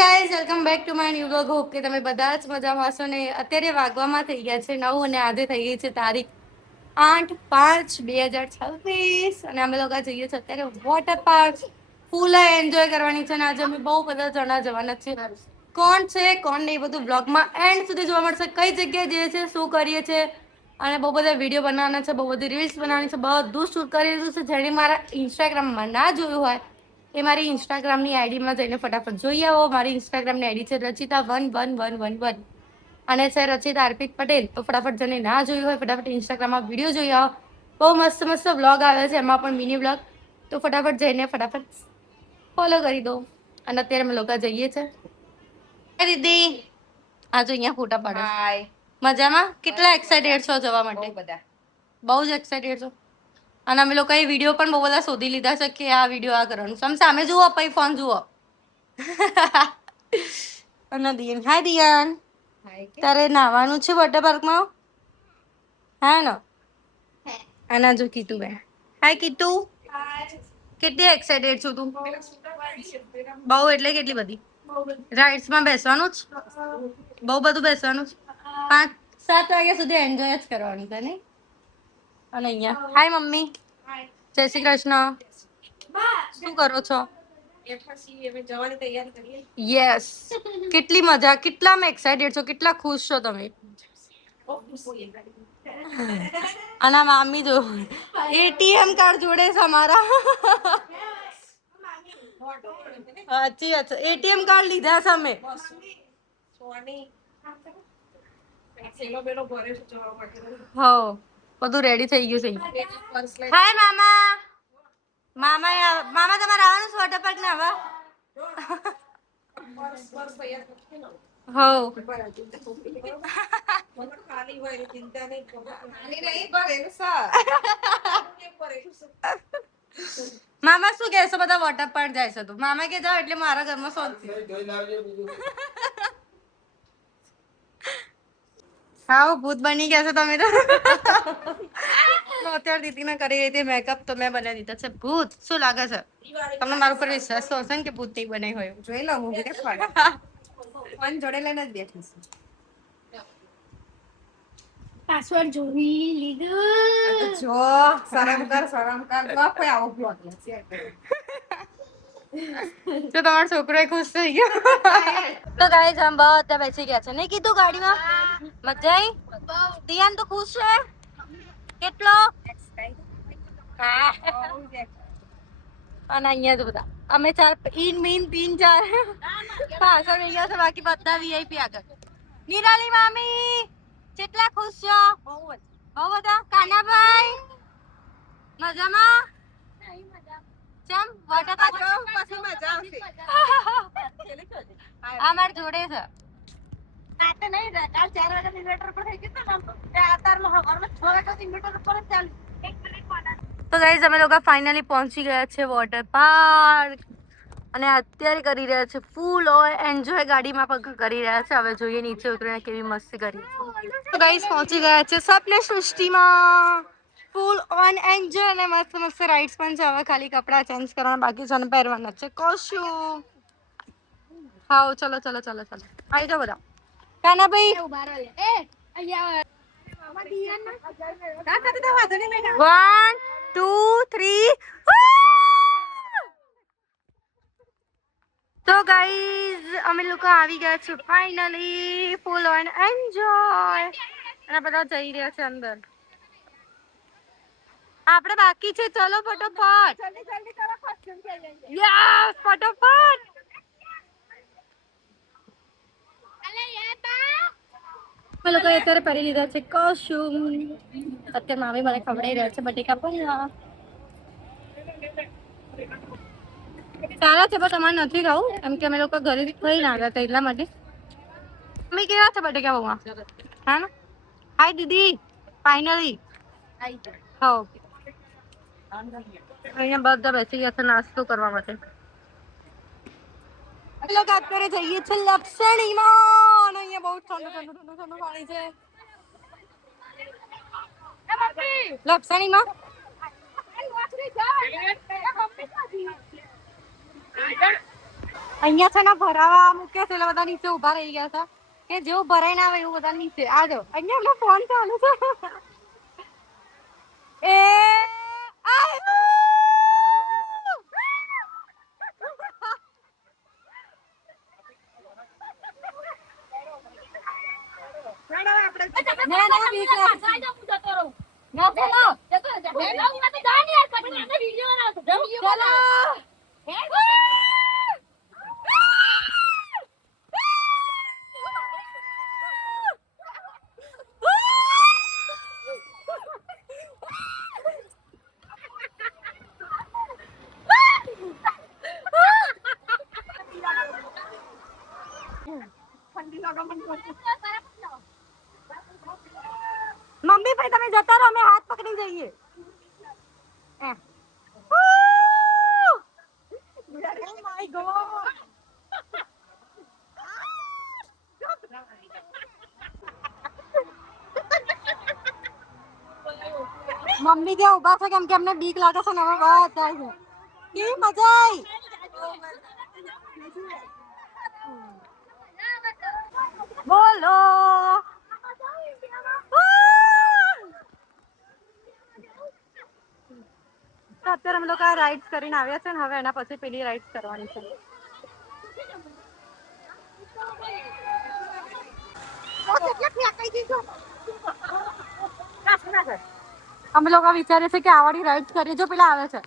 Guys welcome back to my new vlog. Hope કે તમે બધા જ મજામાં હશો ને અત્યારે વાગવામાં થઈ ગયા છે 9 અને આજે થઈ ગઈ છે તારીખ 8/5/2026 અને અમે લોકો જઈએ છીએ અત્યારે વોટર પાર્ક. ફૂલ એન્જોય કરવાની છે અને આજે અમે બહુ બધા જણા જવાના છે. કોણ છે કોણ નહીં બધું બ્લોગમાં એન્ડ સુધી જોવા મળશે. કઈ જગ્યાએ જઈએ છે, શું કરીએ છીએ અને બહુ બધા વિડીયો બનાવવાના છે, બહુ બધી રીલ્સ બનાવવાની છે, બધું શૂટ કરી દીધું છે. જેણે મારા ઇન્સ્ટાગ્રામમાં ના જોયું હોય એ મારી ઇન્સ્ટાગ્રામની આઈડીમાં જઈને ફટાફટ જોઈ આવો. મારી ઇન્સ્ટાગ્રામની આઈડી છે રચિતા111111 અને છે રચિતા અર્પિત પટેલ. તો ફટાફટ જેને ના જોયું હોય ફટાફટ ઇન્સ્ટાગ્રામમાં વિડીયો જોઈ આવો. બહુ મસ્ત મસ્ત વ્લોગ આવે છે, એમાં પણ મિની વ્લોગ. તો ફટાફટ જઈને ફટાફટ ફોલો કરી દો. અને અત્યારે અમે લોકો જઈએ છે. દીદી આ જો અહીંયા ફોટા પાડે. મજામાં? કેટલા એક્સાઇટેડ છો જવા માટે? બહુ જ એક્સાઇટેડ છો. અને અમે લોકો એ વિડીયો પણ બહુ બધા શોધી લીધા છે કે આ વિડીયો આ કરવાનું. તમે સામે જુઓ પછી ફોન જુઓ. અને દિયન હાય દિયન. તારે નાવાનું છે વોટર પાર્કમાં? હા ને? આના જો કીટુ બે. હાય કીટુ. કેટલી એક્સાઇટેડ છો તું? બહુ એટલે કેટલી બધી? રાઇડ્સમાં બેસવાનું જ? બહુ બધું બેસવાનું જ? 5-7 વાગ્યા સુધી એન્જોય જ કરવાનું છે નહીં? અને અહીંયા હાય મમ્મી. જય શ્રી કૃષ્ણ. શું કરો છો? યસ. કેટલી મજા, કેટલા એક્સાઇટેડ છો, કેટલા ખુશ છો તમે? અને મામી જો એટીએમ કાર્ડ જોડે છે અમારા. સાચી વાત છે. એટીએમ કાર્ડ લીધા છે અમે. હો બધું રેડી થઈ ગયું છે. હાય મામા. મામા તમારે આવવાનું છે વોટર પાર્ક ને હવે? મામા શું કહેશો બધા વોટર પાર્ક જાય છે તો મામા કે જાવ એટલે મારા ઘરમાં શાંતિ. હા ભૂત બની ગયા છો તમે તો. અત્યારે દીદીને કરી રહી હતી મેકઅપ તો મેં બનાવી દીધા છે ભૂત. શું લાગે છે તમને મારા ઉપર વિશ્વાસ તો હશે ને કે ભૂત નહીં બનાવી હોય? જોઈ લો હું ફોન જોડે લઈને જ બેઠી છું. પાસવર્ડ જોઈ લીધું. જો શરમ કર જો કોઈ આવો બ્લોગ શેર કરે. તો તમારો છોકરો ખુશ થઈ ગયો. તો ગાઈસ हम बहुत બેસી ગયા છે. નહીં કીધું ગાડીમાં? મજા આવી? દિયાન તો ખુશ છે કેટલો? અને અહીંયા તો બધા અમે ચાર ઈન મીન 3-4 પાછળ રહી ગયા છે. બાકી બધા વીઆઈપી આગળ. નિરાલી મામી કેટલા ખુશ છો? બહુ બધા. કાનાભાઈ મજામાં? ચમ વોટર પાર્ક પછી મજા આવશે. અમાર જોડે છે. રાતે નહીં કાલ 4 વાગે ઇન્વર્ટર પર થઈ ગયું ને તે આતારમાં હવારમાં 6 વાગે ઇન્વર્ટર પર જ ચાલુ. તો ગાઈઝ અમે લોકો ફાઇનલી પહોંચી ગયા છે વોટર પાર્ક અને અત્યારે કરી રહ્યા છે ફૂલ એન્જોય. ગાડીમાં પણ કરી રહ્યા છે. હવે જોઈએ નીચે ઉતરીને કેવી મસ્તી કરી. તો ગાઈઝ પહોંચી ગયા છે સપને સૃષ્ટિમાં. ફૂલ ઓન એન્જોય અને મસ્ત મસ્ત રાઇડ્સ પણ છે. હવે ખાલી કપડાં ચેન્જ કરવાના બાકી છે અને પહેરવાના છે કોસ્ટ્યુમ. હા ચલો ચલો ચલો ચલો આવી જાઓ બધા. કાના ભાઈ 1 2 3. તો ગાઈઝ અમે લોકો આવી ગયા છે ફાઇનલી ફૂલ ઓન એન્જોય અને બધા જઈ રહ્યા છે અંદર. આપણે બાકી છે. ચલો ફટાફટ જલ્દી કરો કોસ્ટ્યુમ ચેન્જ. યસ ફટાફટ. અમે લોકો અત્યારે પહેરી લીધા છે કોસ્ટ્યુમ. અત્યારે મામી મને ખવડાવી રહ્યા છે બટેકા પૌવા. સારા છે પણ તમારે નથી ખાવું એમ કે અમે લોકો ઘરે ખાઈને આવ્યા હતા એટલા માટે. મમ્મી કેવા છે બટેકા પૌવા? હા ને હાય દીદી ફાઇનલી. હા ઓકે. અહીંયા બધા બેસી ગયા છે નાસ્તો કરવા માટે. લોકો અત્યારે જઈએ છે લપસણીમાં. અહીંયા બહુ ઠંડુ પાણી છે લપસણીમાં. અહીંયા છે ને ભરાવા મૂક્યા છે એટલે બધા નીચે ઉભા રહી ગયા હતા કે જેવું ભરાઈ ના આવે એવું બધા નીચે આ જો અહીંયા એમનો ફોન ચાલુ છે એ ના ના બીક લાગે મમ્મી ભાઈ તમે જતા રહો અમે હાથ પકડી જઈએ મમ્મી ત્યાં ઉભા છે કેમ કે અમને બીક લાગે છે ને હવે વાત થાય છે કેવી મજા આવી બોલો તો અત્યારે અમે લોકો રાઈડ્સ કરીને આવ્યા છે ને હવે એના પછી પેલી રાઈડ્સ કરવાની છે અમે લોકો વિચારીએ છીએ કે આ વાળી રાઈડ કરીએ જો પેલા આવે છે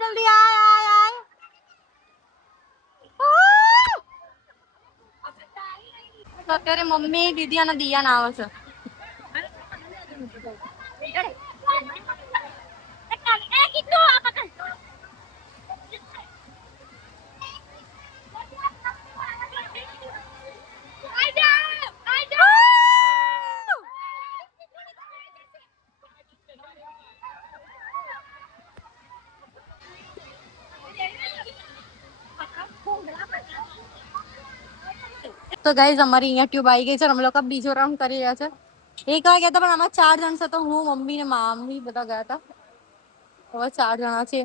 જલ્દી આય અત્યારે મમ્મી દીદી અને દિયા ના આવે છે તો ગાઈઝ અમારી અહીંયા ટ્યુબ આવી ગઈ છે અમે લોકો બીજો રાઉન્ડ કરી રહ્યા છે એક વાર ગયા હતા પણ આમાં 4 જણ છે તો હું મમ્મી ને મામી બધા ગયા હતા હવે 4 જણા છે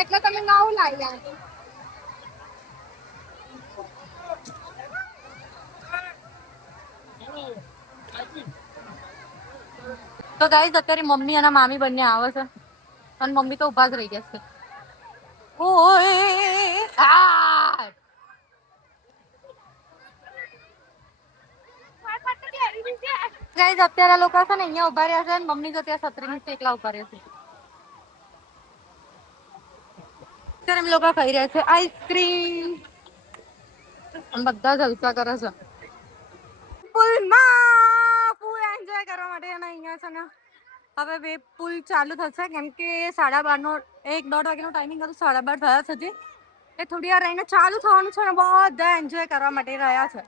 એટલે તમે નવું લાવ્યા તો ગાઈઝ અત્યારે મમ્મી અને મામી બંને આવે છે અને મમ્મી તો ઉભા જ રહી ગયા છે ગાઈઝ અત્યારે લોકો છે ને અહીંયા ઉભા રહ્યા છે અને મમ્મી તો ત્યાં છત્રી નીચે એકલા ઉભા રહ્યા છે અત્યારે અમે લોકો ખાઈ રહ્યા છે આઈસ્ક્રીમ બધા જલસા કરે છે ફૂલ એન્જોય કરવા માટે અહીંયા છે ને હવે બે પુલ ચાલુ થશે કેમ કે 12:30 નો 1-1.5 વાગ્યાનો ટાઈમિંગ હતું 12:30 થયા છે હજી એ થોડી વાર રહીને ચાલુ થવાનું છે ને બધા એન્જોય કરવા માટે રહ્યા છે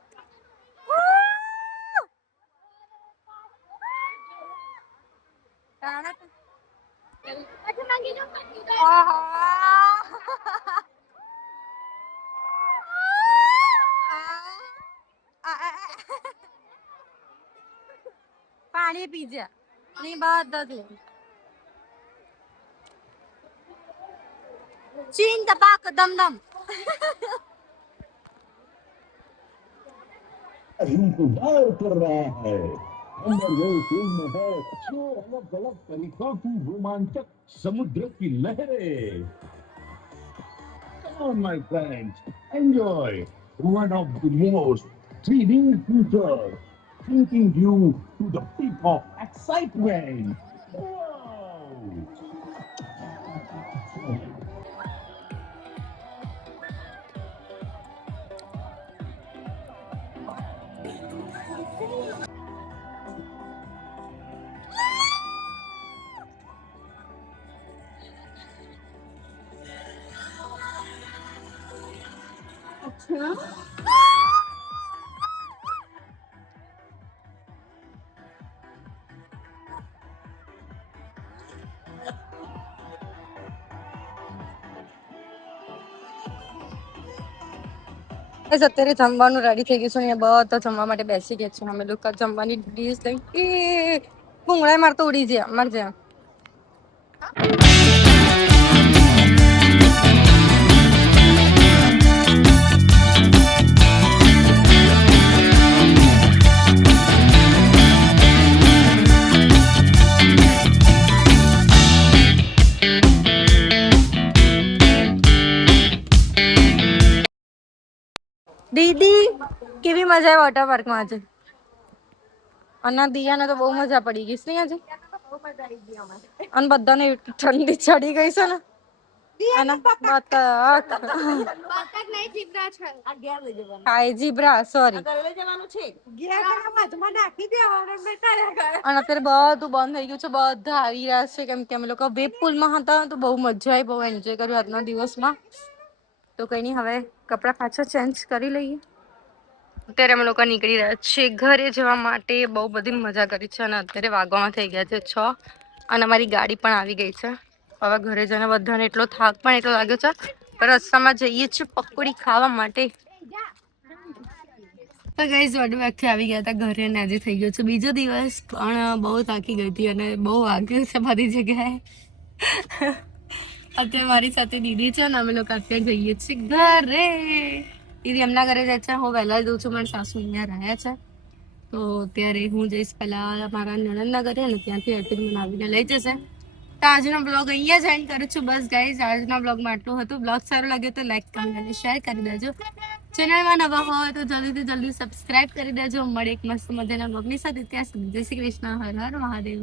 પાણી પીજે ની બધા જ ચીન ટપાક દમ દમ इंतजार कर रहा है अंदर गए फिल्म में है 6 अलग अलग तरीकों की रोमांचक समुद्र की लहरें Come on, my friends, enjoy. one of the most thrilling futures, taking you to the peak of excitement. Wow! બસ અત્યારે જમવાનું રેડી થઈ ગયું છે. અહીંયા બધા જમવા માટે બેસી ગયા છે. અમે લોકો જમવાની ડીશ લઈ ભૂંગળા માર તો ઉડી જાય માર જ્યાં. દીદી કેવી મજા આવી વોટર પાર્કમાં આજે? અને દિયાને તો બહુ મજા પડી ગઈ છે ને આજે. અને બધાને ઠંડી ચડી ગઈ છે ને. અને હાય જીબ્રા સોરી. અને અત્યારે બધું બંધ થઈ ગયું છે. બધા આવી રહ્યા છે કેમ કે અમે લોકો વેબ પુલમાં હતા તો બહુ મજા આવી, બહુ એન્જોય કર્યું આજના દિવસમાં. તો કઈ નહીં, હવે કપડાં પાછા ચેન્જ કરી લઈએ. અત્યારે અમે લોકો નીકળી રહ્યા છીએ ઘરે જવા માટે. બહુ બધી મજા કરી છે અને અત્યારે વાગવામાં થઈ ગયા છે 6 અને અમારી ગાડી પણ આવી ગઈ છે. હવે ઘરે જઈને બધાને એટલો થાક પણ એટલો લાગ્યો છે. રસ્તામાં જઈએ છીએ પકોડી ખાવા માટે. તો ગાઈઝ વડવાથી આવી ગયા હતા ઘરે અને આજે થઈ ગયો છે બીજો દિવસ. પણ બહુ થાકી ગઈ હતી અને બહુ વાગ્યું છે બધી જગ્યાએ. અત્યારે મારી સાથે દીદી છે ને અમે લોકો અત્યારે જઈએ છીએ ઘરે. દીદી એમના ઘરે જાય છે, હું વહેલા જઉં છું. મારા સાસુ અહીંયા રહ્યા છે તો ત્યારે હું જઈશ પહેલા મારા નણંદના ઘરે અને ત્યાંથી અર્પિત મને આવીને લઈ જશે. તો આજનો બ્લોગ અહીંયા જ એન્ડ કરું છું. બસ ગાઈઝ આજના બ્લોગમાં આટલું હતું. બ્લોગ સારો લાગ્યો તો લાઈક કમેન્ટ અને શેર કરી દેજો. ચેનલમાં નવા હોય તો જલ્દી સબસ્ક્રાઇબ કરી દેજો. મળે એક મસ્ત મજાના બ્લોગની સાથે. ત્યાં સુધી જય શ્રી કૃષ્ણ. હર હર મહાદેવ.